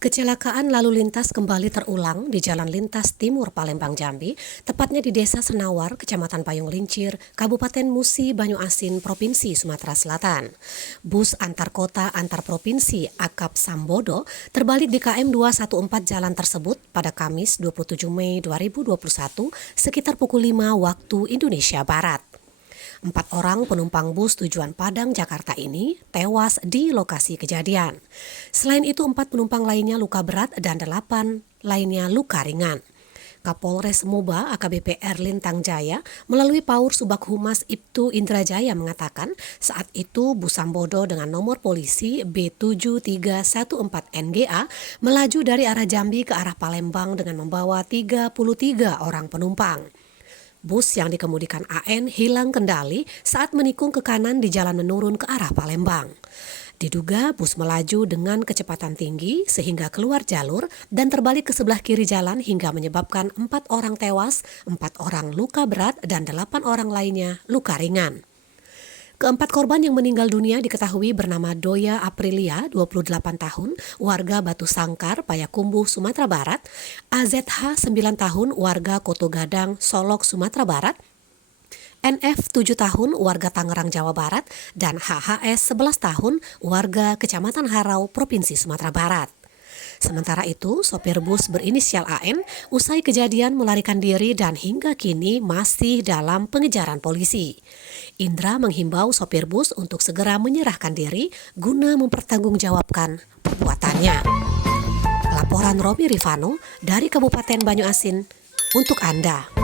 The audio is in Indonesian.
Kecelakaan lalu lintas kembali terulang di Jalan Lintas Timur Palembang Jambi, tepatnya di Desa Senawar, Kecamatan Payung Lincir, Kabupaten Musi Banyuasin, Provinsi Sumatera Selatan. Bus antar kota antar provinsi Akap Sambodo terbalik di KM 214 jalan tersebut pada Kamis 27 Mei 2021 sekitar pukul 5 waktu Indonesia Barat. 4 orang penumpang bus tujuan Padang, Jakarta ini tewas di lokasi kejadian. Selain itu 4 penumpang lainnya luka berat dan 8 lainnya luka ringan. Kapolres Muba AKBP Erlintang Jaya melalui Paur Subak Humas Ibtu Indrajaya mengatakan saat itu bus Sambodo dengan nomor polisi B7314NGA melaju dari arah Jambi ke arah Palembang dengan membawa 33 orang penumpang. Bus yang dikemudikan AN hilang kendali saat menikung ke kanan di jalan menurun ke arah Palembang. Diduga bus melaju dengan kecepatan tinggi sehingga keluar jalur dan terbalik ke sebelah kiri jalan hingga menyebabkan 4 orang tewas, 4 orang luka berat dan 8 orang lainnya luka ringan. Keempat korban yang meninggal dunia diketahui bernama Doya Aprilia, 28 tahun, warga Batu Sangkar, Payakumbuh, Sumatera Barat, AZH, 9 tahun, warga Koto Gadang, Solok, Sumatera Barat, NF, 7 tahun, warga Tangerang, Jawa Barat, dan HHS, 11 tahun, warga Kecamatan Harau, Provinsi Sumatera Barat. Sementara itu, sopir bus berinisial AN usai kejadian melarikan diri dan hingga kini masih dalam pengejaran polisi. Indra menghimbau sopir bus untuk segera menyerahkan diri guna mempertanggungjawabkan perbuatannya. Laporan Romi Rifano dari Kabupaten Banyuasin untuk Anda.